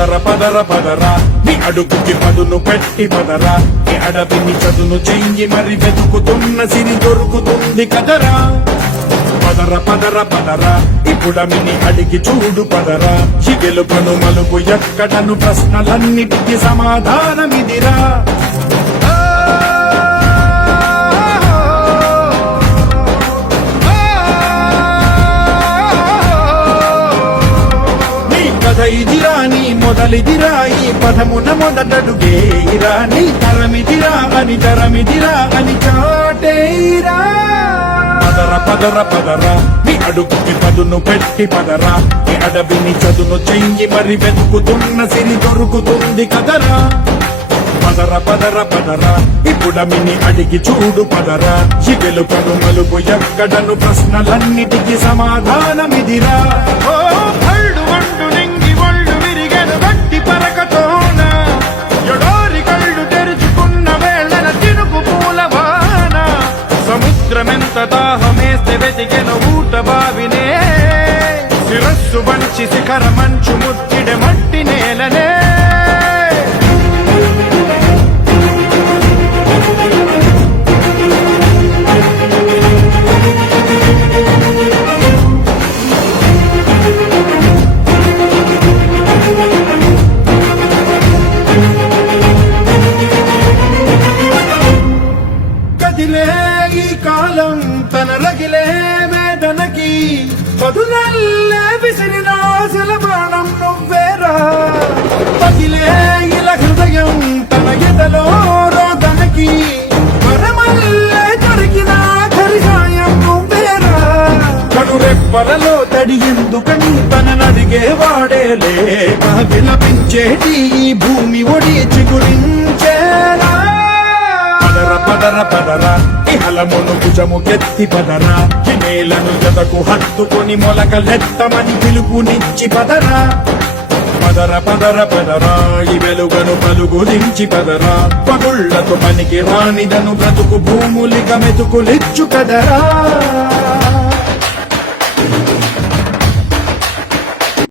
పదర పదర పదరా నీ అడుగుకి పదును పెట్టి పదరా నీ అడవిని చదును చెయ్యి మరి వెతుకుతున్న సిరి దొరుకుతుంది కదరా పదర పదర పదరా ఇప్పుడమిని అడిగి చూడు పదరా చిగెలుపను మలుపు ఎక్కడను ప్రశ్నలన్నిటికీ సమాధానమిదిరా ఇదిరా నీ మొదలిదిరా ఈ పదమున మొదటడుగేరా నీ తరమిదిరా అని చాటేరా పదర పదర పదరా నీ అడుగుకి పదును పెట్టి పదరా నీ అడవిని చదును చెయ్యి మరి వెతుకుతున్న సిరి దొరుకుతుంది కదరా పదర పదర పదరా ఇప్పుడమిని అడిగి చూడు పదరా చిగెలుపను మలుపు ఎక్కడను ప్రశ్నలన్నిటికీ సమాధానమిదిరా సముద్రమెంత దాహమేస్తే వెతికెను ఊట బావినే శిరస్సు వంచి శిఖర మంచు ముద్దిడ మట్టి నేలనే ఈ కాలం తన రగిలే వేదనకి పదునల్లే విసిరిన ఆశల బాణం నువ్వేరా పగిలే ఇలా హృదయం తన ఎదలో రోదనకి వరమల్లే దొరికిన ఆఖరి సాయం నువ్వేరా కడురెప్పలలో తడి ఎందుకని తననడిగే వాడేలే విలపించేటి ఈ భూమి ఒడి చిగురించేరా పదర పదరా ఇహలమును భుజముకెత్తి పదరా నేలను జతకు హత్తుకొని మొలకలెత్తమని పిలుపునిచ్చి పదరా పదర పదర పదరా ఈ వెలుగను పలుగులించి పదరా పగుళ్లకు పనికి రానిదను బ్రతుకు భూములిక మెతుకులిచ్చు కదరా